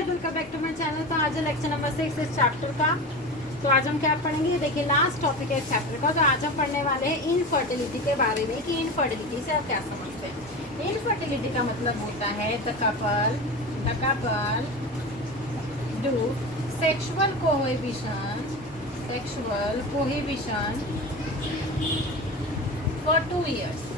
Guys, welcome back to my channel. तो आज है लेक्चर नंबर 6 इस चैप्टर का। तो आज हम क्या पढ़ेंगे, देखिए लास्ट टॉपिक है इस चैप्टर का। तो आज हम पढ़ने वाले हैं इनफर्टिलिटी के बारे में कि इनफर्टिलिटी से आप क्या समझते हैं। इनफर्टिलिटी का मतलब होता है the couple do sexual cohabitation for 2 years।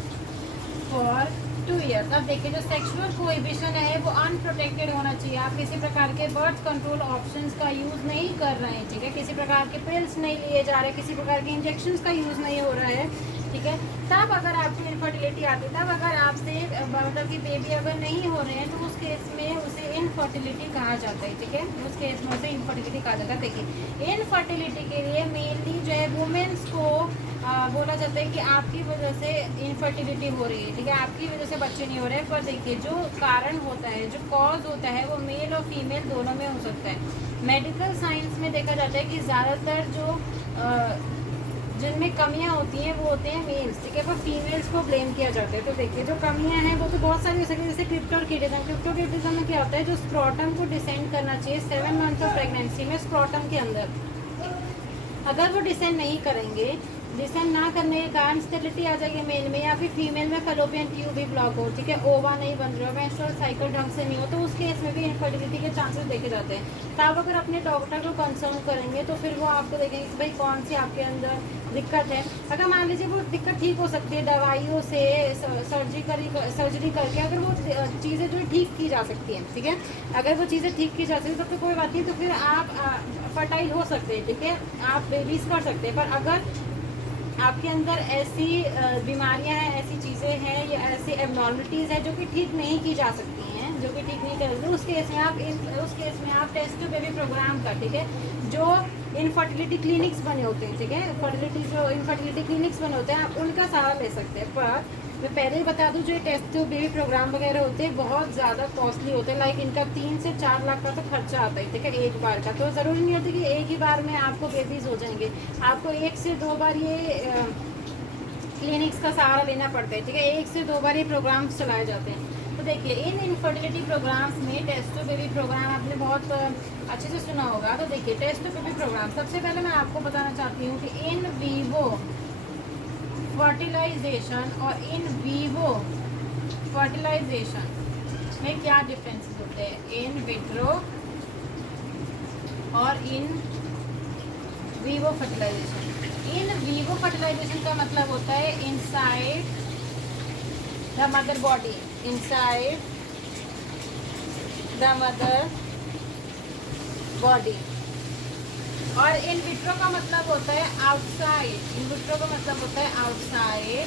अब देखिए, जो सेक्सुअल कोहिबिशन है वो अनप्रोटेक्टेड होना चाहिए। आप किसी प्रकार के बर्थ कंट्रोल ऑप्शंस का यूज़ नहीं कर रहे हैं, ठीक है। किसी प्रकार के पिल्स नहीं लिए जा रहे, किसी प्रकार के इंजेक्शंस का यूज़ नहीं हो रहा है, ठीक है। तब अगर आपको इनफर्टिलिटी आती है, तब अगर आपसे मतलब कि बेबी अगर नहीं हो रहे हैं, तो उस केस में उसे इनफर्टिलिटी कहा जाता है, ठीक है। उस केस में उसे इनफर्टिलिटी कहा जाता है। देखिए, इनफर्टिलिटी के लिए मेनली जो है वुमेन्स को बोला जाता है कि आपकी वजह से इनफर्टिलिटी हो रही है, ठीक है। आपकी वजह से बच्चे नहीं हो रहे हैं। पर देखिए, जो कारण होता है, जो कॉज होता है, वो मेल और फीमेल दोनों में हो सकता है। मेडिकल साइंस में देखा जाता है कि ज़्यादातर जो जिनमें कमियां होती हैं वो होते हैं मेल्स, ठीक है। पर फीमेल्स को ब्लेम किया जाता है। तो देखिए, जो कमियां हैं वो तो बहुत सारी हो सकती है, जैसे क्रिप्टोकिटिज्म में क्या होता है, जो स्क्रोटम को डिसेंड करना चाहिए 7 मंथ ऑफ प्रेगनेंसी में स्क्रोटम के अंदर, अगर वो डिसेंड नहीं करेंगे, डिसेंड ना करने के कारण स्टेरिलिटी आ जाएगी मेल में, या फिर फीमेल में फैलोपियन ट्यूब भी ब्लॉक हो, ठीक है। ओवा नहीं बन रहा हो, मेंस्ट्रुअल साइकिल ढंग से नहीं हो, तो उस केस में भी इनफर्टिलिटी के चांसेस देखे जाते हैं। तो आप अगर अपने डॉक्टर को कंसल्ट करेंगे तो फिर वो आपको देखेंगे कि भाई कौन सी आपके अंदर दिक्कत है। अगर मान लीजिए वो दिक्कत ठीक हो सकती है दवाइयों से, सर्जरी करके, अगर वो चीज़ें जो ठीक की जा सकती हैं, ठीक है। अगर वो चीज़ें ठीक की जा सकती है तब तो कोई बात नहीं, तो फिर आप फर्टाइल हो सकते हैं, ठीक है। आप बेबीज कर सकते हैं। पर अगर आपके अंदर ऐसी बीमारियां हैं, ऐसी चीज़ें हैं या ऐसी एबनॉर्मलिटीज़ हैं जो कि ठीक नहीं की जा सकती हैं, जो कि ठीक नहीं कर सकती, उस केस में आप टेस्ट टू बेबी प्रोग्राम का, ठीक है, जो इनफर्टिलिटी क्लिनिक्स बने होते हैं, ठीक है। इनफर्टिलिटी क्लिनिक्स बने होते हैं, आप उनका सहारा ले सकते हैं। पर मैं पहले ही बता दूं, जो टेस्ट टू बेबी प्रोग्राम वगैरह होते हैं बहुत ज़्यादा कॉस्टली होते हैं। लाइक इनका 3 से 4 लाख का तो खर्चा आता है, ठीक है, एक बार का। तो ज़रूरी नहीं होती कि एक ही बार में आपको बेबीज़ हो जाएंगे, आपको 1 से 2 बार ये क्लिनिक्स का सहारा लेना पड़ता है, ठीक है। 1 से 2 बार ये प्रोग्राम्स चलाए जाते हैं। तो देखिए, इन इनफर्टिलिटी प्रोग्राम्स में टेस्ट टू बेबी प्रोग्राम आपने बहुत अच्छे से सुना होगा। तो देखिए, टेस्ट टू बेबी प्रोग्राम, सबसे पहले मैं आपको बताना चाहती हूँ कि इन वीवो फर्टिलाइजेशन और इन वीवो फर्टिलाइजेशन में क्या डिफरेंसेस होते हैं, इन विट्रो और in vivo fertilization. In vivo fertilization का मतलब होता है inside the mother body, inside the mother body. और इन विट्रो का मतलब होता है आउटसाइड, इन विट्रो का मतलब होता है आउटसाइड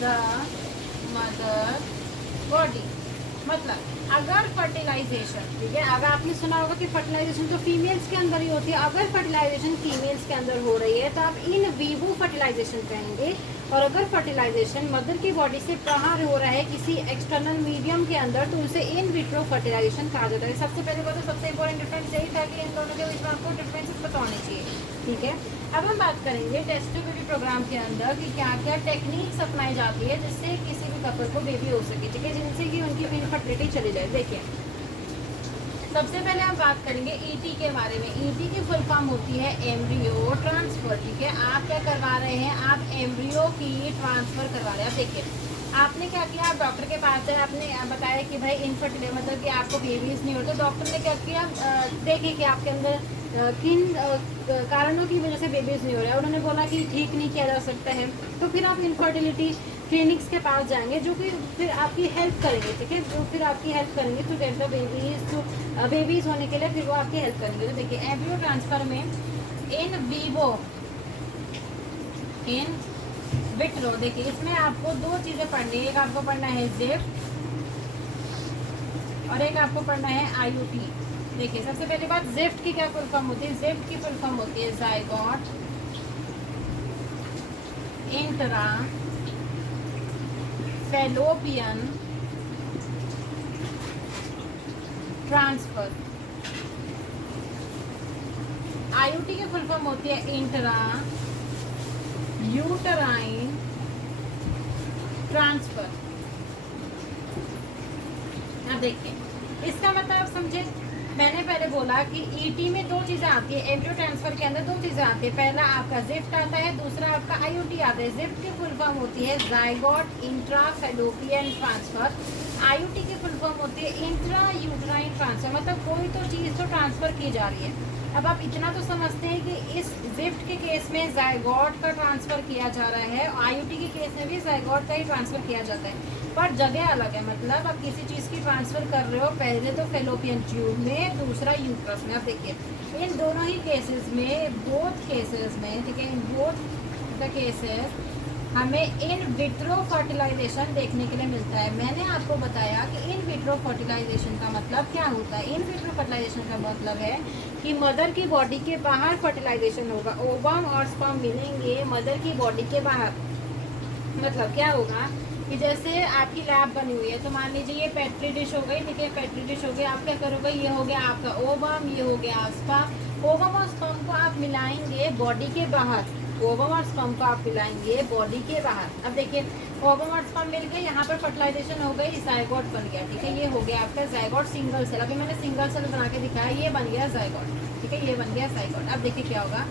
द मदर बॉडी। मतलब अगर फर्टिलाइजेशन, ठीक है, अगर आपने सुना होगा कि फर्टिलाइजेशन तो फीमेल्स के अंदर ही होती है, अगर फर्टिलाइजेशन फीमेल्स के अंदर हो रही है तो आप इन वीवो फर्टिलाइजेशन कहेंगे। और अगर फर्टिलाइजेशन मदर की बॉडी से बाहर हो रहा है किसी एक्सटर्नल मीडियम के अंदर, तो उसे इन विट्रो फर्टिलाइजेशन कहा जाता है। सबसे पहले बात, सबसे इंपॉर्टेंट डिफरेंस यही था कि इन दोनों के बीच में आपको डिफरेंसेस पता होने चाहिए, ठीक है। अब हम बात करेंगे टेस्ट टू बेबी प्रोग्राम के अंदर कि क्या क्या टेक्निक्स अपनाई जाती है जिससे किसी भी कपल को बेबी हो सके, ठीक है, जिनसे कि उनकी इनफर्टिलिटी चली जाए। देखिए, सबसे पहले हम बात करेंगे ईटी के बारे में। ईटी की फुल फॉर्म होती है एम्ब्रियो ट्रांसफर, ठीक है। आप क्या करवा रहे हैं, आप एम्ब्रियो की ट्रांसफर करवा रहे हैं। अब देखिए, आपने क्या किया, आप डॉक्टर के पास जाए, आपने बताया कि भाई इनफर्टिलिटी मतलब कि आपको बेबीज नहीं हो, तो डॉक्टर ने क्या किया, देखे कि आपके अंदर किन कारणों की वजह से बेबीज नहीं हो रहा है। उन्होंने बोला कि ठीक नहीं किया जा सकता है, तो फिर आप इनफर्टिलिटी क्लिनिक्स के पास जाएंगे, जो कि फिर आपकी हेल्प करेंगे, ठीक है, जो फिर आपकी हेल्प करेंगे टू गेट द बेबीज, जो बेबीज होने के लिए फिर वो आपकी हेल्प करेंगे। तो देखिए, एम्ब्रियो ट्रांसफर में इन वीवो, इन विट्रो, देखिए इसमें आपको 2 चीज़ें पढ़नी है। एक आपको पढ़ना है ज़िफ्ट और एक आपको पढ़ना है आईयूटी। देखिए, सबसे पहली बात, ज़िफ्ट की क्या फुल फॉर्म होती है, ज़िफ्ट की फुल फॉर्म होती है zygote intra fallopian transfer. IUT की फुल फॉर्म होती है इंट्रा यूटराइन ट्रांसफर। अब देखिए, इसका मतलब आप समझे मैंने पहले बोला कि ईटी में दो चीज़ें आती है, एम्ब्रियो ट्रांसफर के अंदर दो चीज़ें आती है। पहला आपका जिफ्ट आता है, दूसरा आपका आईयूटी आता है। जिफ्ट की फुल फॉर्म होती है zygote intra fallopian transfer, IUT की फुल फॉर्म होती है इंट्रा यूट्राइन ट्रांसफर, मतलब कोई तो चीज़ तो ट्रांसफ़र की जा रही है। अब आप इतना तो समझते हैं कि इस जिफ्ट के केस में जाइगोट का ट्रांसफ़र किया जा रहा है, आईयूटी के केस में भी जाइगोट का ही ट्रांसफ़र किया जाता है, पर जगह अलग है। मतलब आप किसी चीज़ की ट्रांसफ़र कर रहे हो, पहले तो फेलोपियन ट्यूब में, दूसरा यूट्रस में। अब देखिए इन दोनों ही केसेस में, बोथ केसेस में, ठीक है, इन बोथ द केसेस हमें इन विट्रो फर्टिलाइजेशन देखने के लिए मिलता है। मैंने आपको बताया कि इन विट्रो फर्टिलाइजेशन का मतलब क्या होता है। इन विट्रो फर्टिलाइजेशन का मतलब है कि मदर की बॉडी के बाहर फर्टिलाइजेशन होगा, ओवम और स्पर्म मिलेंगे मदर की बॉडी के बाहर। मतलब क्या होगा कि जैसे आपकी लैब बनी हुई है, तो मान लीजिए ये पेट्री डिश हो गई, ठीक है, पेट्री डिश हो गई, आप क्या करोगे, ये हो गया आपका ओवम, ये हो गया स्पर्म। ओवम और स्पर्म को आप मिलाएंगे बॉडी के बाहर, ओवम और स्पर्म को आप मिलाएंगे बॉडी के बाहर। अब देखिए ओवम और स्पर्म मिल गए, यहाँ पर फर्टिलाइजेशन हो गई, जाइगोट बन गया, ठीक है, ये हो गया आपका जाइगोट सिंगल सेल। अभी मैंने सिंगल सेल बना के दिखाया, ये बन गया जाइगोट, ठीक है, ये बन गया जाइगोट। अब देखिए क्या होगा,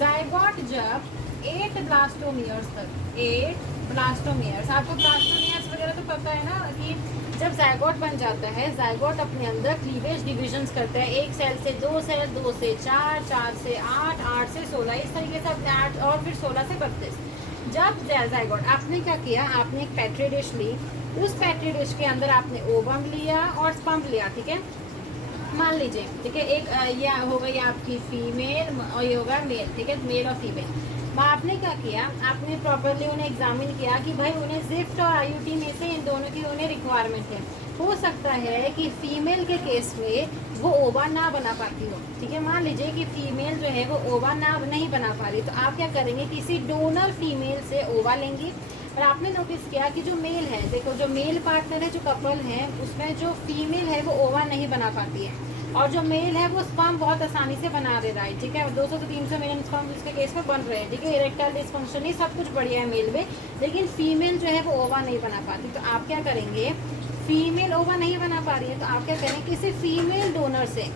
जाइगोट जब 8 ब्लास्टोमियर्स तक, 8 ब्लास्टोमियर्स, आपको ब्लास्टोमियर्स वगैरह तो पता है ना, कि जब जाइगोट बन जाता है, जाइगोट अपने अंदर क्लीवेज डिविजन्स करता है, एक सेल से दो सेल, 2 से 4, 4 से 8, 8 से 16, इस तरीके से अपने 8 और फिर 16 से 32। जब जाइगोट, आपने क्या किया, आपने एक पेट्री डिश ली, उस पेट्री डिश के अंदर आपने ओवम लिया और स्पर्म लिया, ठीक है, मान लीजिए, ठीक है, एक ये हो गई आपकी फीमेल और ये होगा मेल, ठीक है, मेल और फीमेल। आपने क्या किया, आपने प्रॉपरली उन्हें एग्जामिन किया कि भाई उन्हें जिफ्ट और आईयूटी में से इन दोनों की उन्हें रिक्वायरमेंट है। हो सकता है कि फीमेल के केस में वो ओवा ना बना पाती हो, ठीक है, मान लीजिए कि फीमेल जो है वो ओवा ना नहीं बना पा रही, तो आप क्या करेंगे, किसी डोनर फीमेल से ओवा लेंगी। और आपने नोटिस किया कि जो मेल है, देखो जो मेल पार्टनर है, जो कपल है, उसमें जो फीमेल है वो ओवा नहीं बना पाती है, और जो मेल है वो स्पर्म बहुत आसानी से बना दे रहा है, ठीक है, 200 से 300 मिलियन स्पर्म इसके केस में बन रहे हैं, ठीक है, इरेक्टाइल डिस्फंक्शन ही सब कुछ बढ़िया है मेल में, लेकिन फीमेल जो है वो ओवा नहीं बना पाती। तो आप क्या करेंगे, फीमेल ओवा नहीं बना पा रही है, तो आप क्या करेंगे, किसी फीमेल डोनर से,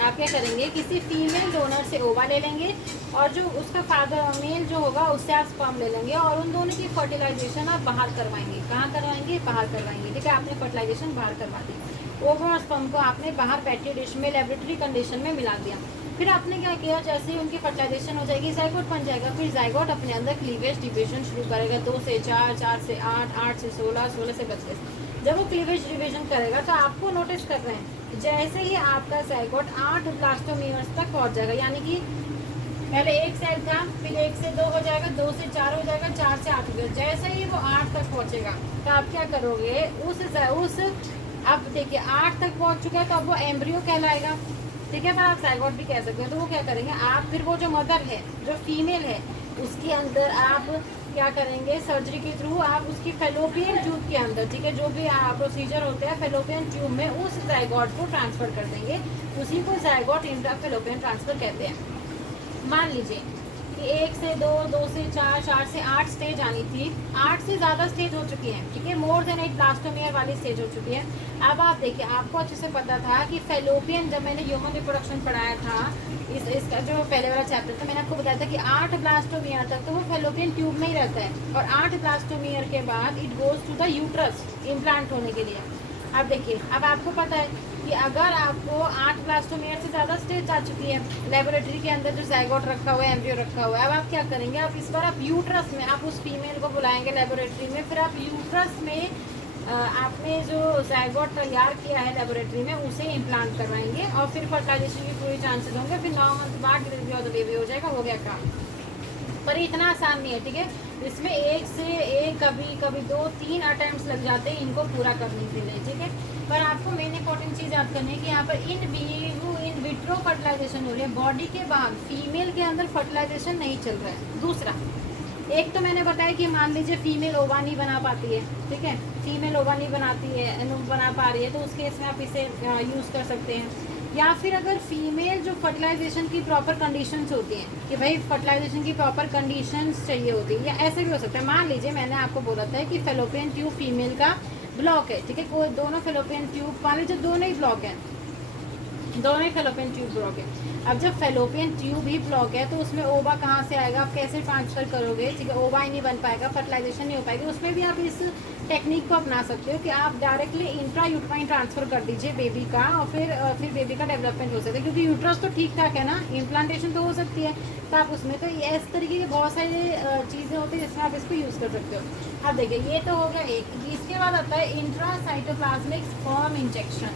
आप क्या करेंगे, किसी फीमेल डोनर से ओवा ले लेंगे, और जो उसका फादर मेल जो होगा उससे आप स्पर्म ले लेंगे, और उन दोनों की फर्टिलाइजेशन आप बाहर करवाएंगे। कहाँ करवाएंगे, बाहर करवाएंगे, ठीक है, आपने फर्टिलाइजेशन बाहर करवा दी, ओवा और स्पर्म को आपने बाहर पेट्री डिश में लेबोरेटरी कंडीशन में मिला दिया। फिर आपने क्या किया, जैसे ही उनकी फर्टिलाइजेशन हो जाएगी, जाइगोट बन जाएगा, फिर जाइगोट अपने अंदर क्लीवेज डिवीजन शुरू करेगा, 2 से 4, 4 से 8, 8 से 16, 16 से 32। जब वो क्लीवेज डिवीजन करेगा तो आपको नोटिस कर रहे हैं, जैसे ही आपका जाइगोट 8 ब्लास्टोमियर्स तक पहुंच जाएगा, यानी कि पहले एक सेल था, फिर 1 से 2 हो जाएगा, 2 से 4 हो जाएगा, 4 से 8 हो जाएगा, जैसे ही वो 8 तक पहुंचेगा तो आप क्या करोगे, उस अब देखिए 8 तक पहुंच चुका है, तो अब वो एम्ब्रियो कहलाएगा, ठीक है, पर आप जाइगोट भी कह सकते हैं। तो वो क्या करेंगे, आप फिर वो जो मदर है, जो फीमेल है, उसके अंदर आप क्या करेंगे, सर्जरी के थ्रू आप उसकी फेलोपियन ट्यूब के अंदर, ठीक है, जो भी प्रोसीजर होता है फेलोपियन ट्यूब में, उस जाइगोट को ट्रांसफ़र कर देंगे, उसी को जाइगोट इंट्रा फेलोपियन ट्रांसफ़र कहते हैं। मान लीजिए कि 1 से 2, 2 से 4, 4 से 8 स्टेज आनी थी, 8 से ज़्यादा स्टेज हो चुकी है, ठीक है, मोर देन 8 ब्लास्टोमियर वाली स्टेज हो चुकी है। अब आप देखिए, आपको अच्छे से पता था कि फेलोपियन, जब मैंने ह्यूमन रिप्रोडक्शन पढ़ाया था, इसका जो पहले वाला चैप्टर था, मैंने आपको बताया था कि 8 ब्लास्टोमियर तक तो वो फेलोपियन ट्यूब में ही रहता है, और 8 ब्लास्टोमियर के बाद it goes to the uterus implant होने के लिए। अब देखिए, अब आपको पता है कि अगर आपको 8 ब्लास्टोमियर से ज़्यादा स्टेज आ चुकी है, लेबोरेटरी के अंदर जो जाइगोट रखा हुआ है, एम्ब्रियो रखा हुआ है, अब आप क्या करेंगे, आप इस बार आप यूट्रस में, आप उस फीमेल को बुलाएंगे लेबोरेटरी में, फिर आप यूट्रस में आपने जो जाइगोट तैयार किया है लेबोरेटरी में, उसे इम्प्लांट करवाएंगे, और फिर फर्टिलाइजेशन की पूरी चांसेस होंगे, फिर 9 मंथ बाद डिलीवरी और बेबी हो जाएगा, हो गया काम। पर इतना आसान नहीं है, ठीक है, इसमें 1 से 1, कभी कभी 2, 3 अटैम्प्ट्स लग जाते हैं इनको पूरा करने के लिए, ठीक है। पर आपको मेन इंपॉर्टेंट चीज़ याद करनी है कि यहाँ पर इन विट्रो फर्टिलाइजेशन हो रही है, बॉडी के बाहर, फीमेल के अंदर फर्टिलाइजेशन नहीं चल रहा है। दूसरा, एक तो मैंने बताया कि मान लीजिए फीमेल ओवा नहीं बना पाती है, ठीक है, फीमेल ओवा नहीं बना पा रही है, तो उस केस में आप इसे यूज़ कर सकते हैं। या फिर अगर फीमेल जो फर्टिलाइजेशन की प्रॉपर कंडीशंस होती हैं, कि भाई फर्टिलाइजेशन की प्रॉपर कंडीशंस चाहिए होती है, या ऐसे भी हो सकता है, मान लीजिए मैंने आपको बोला था कि फेलोपियन ट्यूब फीमेल का ब्लॉक है, ठीक है, कोई दोनों फेलोपियन ट्यूब मान लीजिए दोनों ही ब्लॉक हैं, दोनों ही फेलोपियन ट्यूब ब्लॉक है। अब जब फेलोपियन ट्यूब ही ब्लॉक है तो उसमें ओवा कहाँ से आएगा, आप कैसे ट्रांसफर करोगे, ठीक है, ओवा ही नहीं बन पाएगा, फर्टिलाइजेशन नहीं हो पाएगी। उसमें भी आप इस टेक्निक को अपना सकते हो कि आप डायरेक्टली इंट्रा यूट्राइन ट्रांसफर कर दीजिए बेबी का, और फिर बेबी का डेवलपमेंट हो सकता है, क्योंकि यूट्रस तो ठीक ठाक है ना, इम्प्लांटेशन तो हो सकती है। तो आप उसमें तो इस तरीके की बहुत सारी चीज़ें होती हैं जिसमें आप इसको यूज़ कर सकते हो। अब देखिए ये तो हो गया एक, इसके बाद आता है इंट्रा साइटोप्लाज्मिक स्पर्म इंजेक्शन।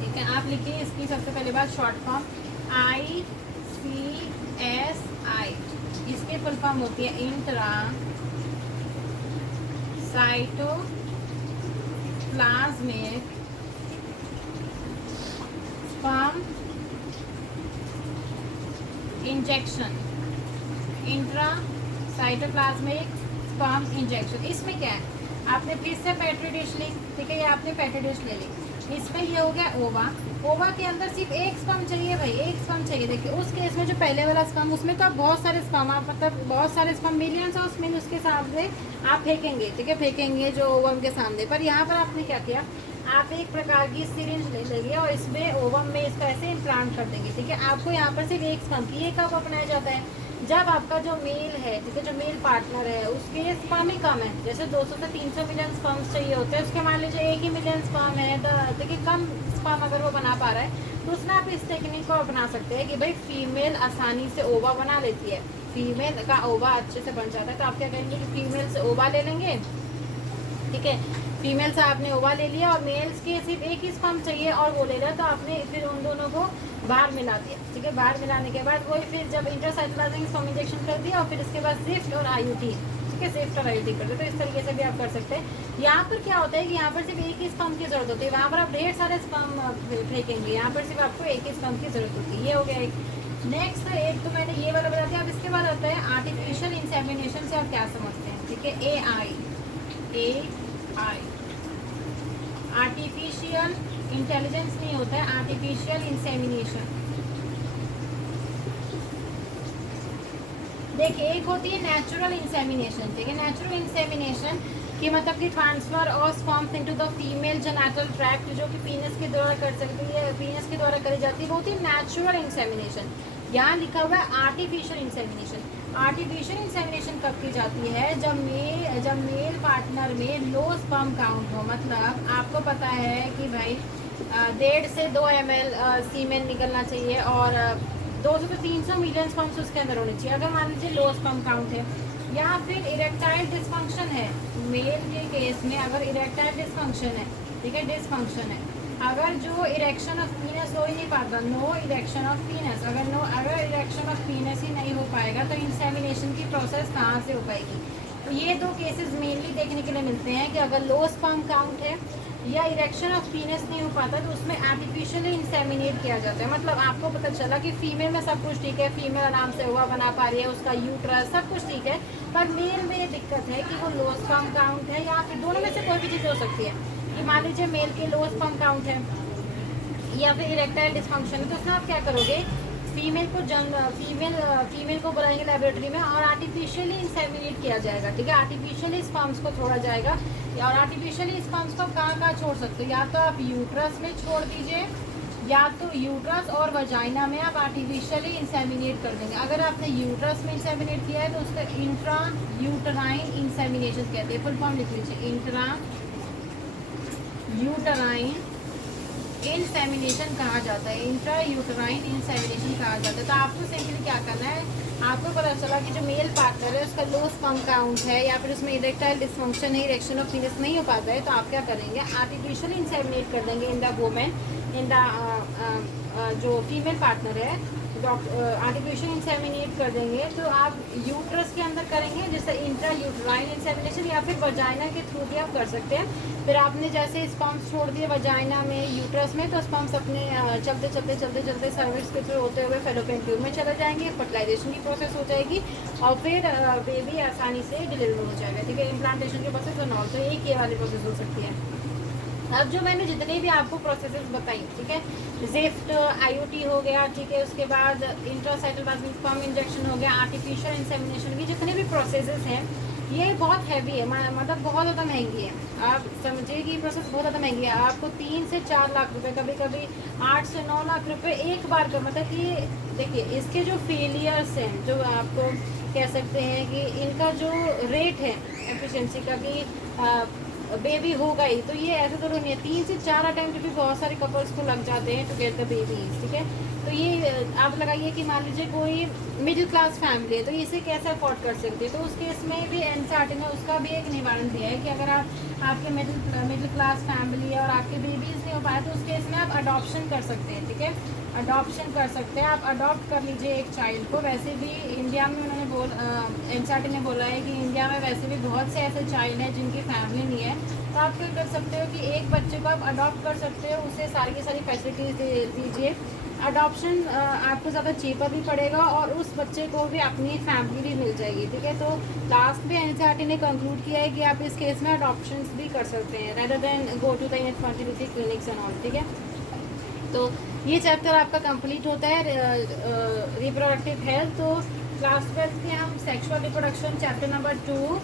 ठीक है, आप लिखिए इसकी सबसे पहले बात शॉर्ट फॉर्म ICSI। इसकी फुल फॉर्म होती है intra cytoplasmic sperm injection. Intra cytoplasmic sperm injection, इसमें क्या है, आपने फिर से पेट्री डिश ली, ठीक है, ये आपने पेट्री डिश ले ली, इसमें ये हो गया ओवा। ओवा के अंदर सिर्फ एक स्पर्म चाहिए भाई, एक स्पर्म चाहिए। देखिए उस केस में जो पहले वाला स्पर्म, उसमें तो आप बहुत सारे स्पर्म, आप मतलब बहुत सारे स्पर्म मिलियंस ऑफ उसमें उसके सामने आप फेंकेंगे, ठीक है, फेंकेंगे जो ओवम के सामने। पर यहाँ पर आपने क्या किया, आप एक प्रकार की सिरिंज ले लेंगे और इसमें ओवम में इसको ऐसे इम्प्लांट कर देंगे, ठीक है। आपको यहाँ पर सिर्फ एक स्पर्म की, ये कब अपनाया जाता है, जब आपका जो मेल है, ठीक है, जो मेल पार्टनर है उसके स्पर्म ही कम है, जैसे 200 से 300 मिलियन स्पर्म्स चाहिए होते हैं, उसके मान लीजिए 1 ही मिलियन स्पर्म है, तो देखिए कम स्पर्म अगर वो बना पा रहा है तो उसमें आप इस टेक्निक को अपना सकते हैं कि भाई फीमेल आसानी से ओवा बना लेती है, फीमेल का ओवा अच्छे से बन जाता है। तो आप क्या करेंगे कि फीमेल से ओवा ले लेंगे, ठीक है, फीमेल से आपने ओवा ले लिया और मेल्स के सिर्फ एक ही स्पर्म चाहिए और वो ले लिया, तो आपने फिर उन दोनों को बाहर मिला दिया, ठीक है। बाहर मिलाने के बाद वही फिर जब इंट्रासाइटोप्लाज्मिक स्पर्म इंजेक्शन कर दिया और फिर इसके बाद जिफ्ट और आईयूटी, ठीक है, जिफ्ट और आईयूटी कर दो। तो इस तरीके से भी आप कर सकते हैं। यहाँ पर क्या होता है कि यहाँ पर सिर्फ एक ही स्पर्म की जरूरत होती है, वहाँ पर आप ढेर सारे स्पर्म फेंकेंगे, यहाँ पर सिर्फ आपको एक ही स्पर्म की जरूरत होती है। ये हो गया एक। नेक्स्ट एक तो मैंने ये वाला बता दिया। अब इसके बाद आता है आर्टिफिशियल इंसेमिनेशन से आप क्या समझते हैं, ठीक है, AI आर्टिफिशियल इंटेलिजेंस नहीं होता है, आर्टिफिशियल इंसेमिनेशन। देखिए एक होती है नेचुरल इंसेमिनेशन, ठीक है, नेचुरल इंसेमिनेशन की मतलब कि transfer of sperms into the female genital tract, जो कि पीनस के द्वारा कर सकती है, पीनस के द्वारा करी जाती है, वो होती है नेचुरल इंसेमिनेशन। यहाँ लिखा हुआ है आर्टिफिशियल इंसेमिनेशन। आर्टिफिशियल इंसेमिनेशन कब की जाती है, जब मेल पार्टनर में लो स्पर्म काउंट हो, मतलब आपको पता है कि भाई 1.5 से 2 ml सीमेन निकलना चाहिए और 200 से 300 मिलियन स्पर्म्स उसके अंदर होने चाहिए। अगर मान लीजिए लो स्पर्म काउंट है या फिर इरेक्टाइल डिसफंक्शन है, मेल के केस में अगर इरेक्टाइल डिसफंक्शन है, ठीक है, डिसफंक्शन है, अगर जो इरेक्शन ऑफ पीनस हो ही नहीं पाता, नो इरेक्शन ऑफ पीनस, अगर इरेक्शन ऑफ पीनस ही नहीं हो पाएगा तो इंसेमिनेशन की प्रोसेस कहाँ से हो पाएगी। तो ये दो केसेस मेनली देखने के लिए मिलते हैं कि अगर लो स्पर्म काउंट है या इरेक्शन ऑफ पीनस नहीं हो पाता तो उसमें आर्टिफिशियली इंसेमिनेट किया जाता है। मतलब आपको पता चला कि फीमेल में सब कुछ ठीक है, फीमेल आराम से हुआ बना पा रही है, उसका यूट्रस सब कुछ ठीक है, पर मेल में ये दिक्कत है कि वो लो स्पर्म काउंट है या फिर दोनों में से कोई भी चीज़ हो सकती है। कि मान लीजिए मेल के लो स्पर्म काउंट है या फिर इरेक्टाइल डिसफंक्शन है, तो उसमें आप क्या करोगे, फीमेल को बुलाएंगे लेबोरेटरी में और आर्टिफिशियली इंसेमिनेट किया जाएगा, ठीक है, आर्टिफिशियली स्पर्म्स को छोड़ा जाएगा। और आर्टिफिशियली स्पर्म्स को कहाँ छोड़ सकते हो, या तो आप यूट्रस में छोड़ दीजिए या तो यूट्रस और वजाइना में आप आर्टिफिशियली इंसेमिनेट कर देंगे। अगर आपने यूट्रस में इंसेमिनेट किया है तो उसको इंट्रा यूटराइन इंसेमिनेशन कहते हैं। फुल फॉर्म लिख लीजिए, इंट्रा यूटराइन इंसेमिनेशन कहा जाता है, इंट्रा यूटराइन इंसेमिनेशन कहा जाता है। तो आपको सिंपली क्या करना है, आपको पता चला कि जो मेल पार्टनर है उसका लो स्पर्म काउंट है या फिर उसमें इरेक्टाइल डिसफंक्शन है, इरेक्शन ऑफ पीनस नहीं हो पाता है, तो आप क्या करेंगे, आर्टिफिशियल इंसेमिनेट कर देंगे in the women, in the जो फीमेल पार्टनर है, आर्टिफिशियल इंसेमिनेट कर देंगे। तो आप यूट्रस के अंदर करेंगे जैसे इंट्रा यूटराइन इंसेमिनेशन, या फिर वजाइना के थ्रू भी आप कर सकते हैं। फिर आपने जैसे स्पर्म्स छोड़ दिए वजाइना में, यूट्रस में, तो स्पर्म्स अपने चलते चलते सर्विक्स के थ्रू होते हुए फेलोपियन ट्यूब में चले जाएंगे, फर्टिलाइजेशन की प्रोसेस हो जाएगी और फिर बेबी आसानी से डिलीवर हो जाएगा, ठीक है, इम्प्लांटेशन की प्रोसेस और नॉल। तो एक ये वाली प्रोसेस हो सकती है। अब जो मैंने जितने भी आपको प्रोसेसेस बताई, ठीक है, जिफ्ट, आईयूटी हो गया, ठीक है, उसके बाद इंट्रासाइटोप्लाज्मिक स्पर्म इंजेक्शन हो गया, आर्टिफिशियल इंसेमिनेशन की जितने भी प्रोसेसेस हैं ये बहुत हैवी है, मतलब बहुत ज़्यादा महंगी है। आप समझिए कि ये प्रोसेस बहुत ज़्यादा महंगी है। आपको 3 से 4 लाख रुपए, कभी कभी 8 से 9 लाख रुपए एक बार का, मतलब कि देखिए इसके जो फेलियर्स हैं, जो आपको कह सकते हैं कि इनका जो रेट है एफिशिएंसी का, कि बेबी होगा ही, तो ये ऐसे तो नहीं है। 3 से 4 अटेम्प्ट भी बहुत सारे कपल्स को लग जाते हैं टू गेट द बेबी, ठीक है। तो ये आप लगाइए कि मान लीजिए कोई मिडिल क्लास फैमिली है, तो इसे कैसे अफोर्ड कर सकते हैं। तो उस केस में भी एनसीईआरटी ने उसका भी एक निवारण दिया है कि अगर आपके मिडिल क्लास फैमिली है और आपके बेबीज नहीं हो पाए, तो उस केस में आप अडॉप्शन कर सकते हैं, ठीक है। अडॉप्शन कर सकते हैं, आप अडॉप्ट कर लीजिए एक चाइल्ड को। वैसे भी इंडिया में उन्होंने एनसीईआरटी ने बोला है कि इंडिया में वैसे भी बहुत से ऐसे चाइल्ड हैं जिनकी फैमिली नहीं है, तो आप क्या कर सकते हो कि एक बच्चे को आप अडॉप्ट कर सकते हो, उसे सारी की सारी फैसिलिटीज़ दे दीजिए। अडॉप्शन आपको ज़्यादा चीपर भी पड़ेगा और उस बच्चे को भी अपनी फैमिली भी मिल जाएगी, ठीक है। तो लास्ट में एनसीईआरटी ने कंक्लूड किया है कि आप इस केस में अडॉप्शन भी कर सकते हैं rather than go to the infertility clinics and all, ठीक है। तो ये चैप्टर आपका कंप्लीट होता है रिप्रोडक्टिव हेल्थ। तो क्लास 12 में हम sexual reproduction chapter number 2,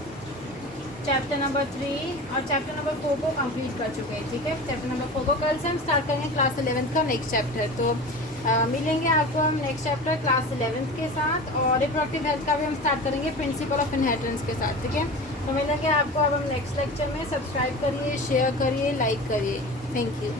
chapter number 3 और चैप्टर नंबर 4 को कंप्लीट कर चुके हैं, ठीक है। चैप्टर नंबर 4 को कल से हम स्टार्ट करेंगे क्लास 11 का नेक्स्ट चैप्टर। तो मिलेंगे आपको हम नेक्स्ट चैप्टर क्लास 11 के साथ, और रिप्रोडक्टिव हेल्थ का भी हम स्टार्ट करेंगे प्रिंसिपल ऑफ इनहेरिटेंस के साथ, ठीक है। तो मिलेंगे आपको अब हम नेक्स्ट लेक्चर में। सब्सक्राइब करिए, शेयर करिए, लाइक करिए। Thank you.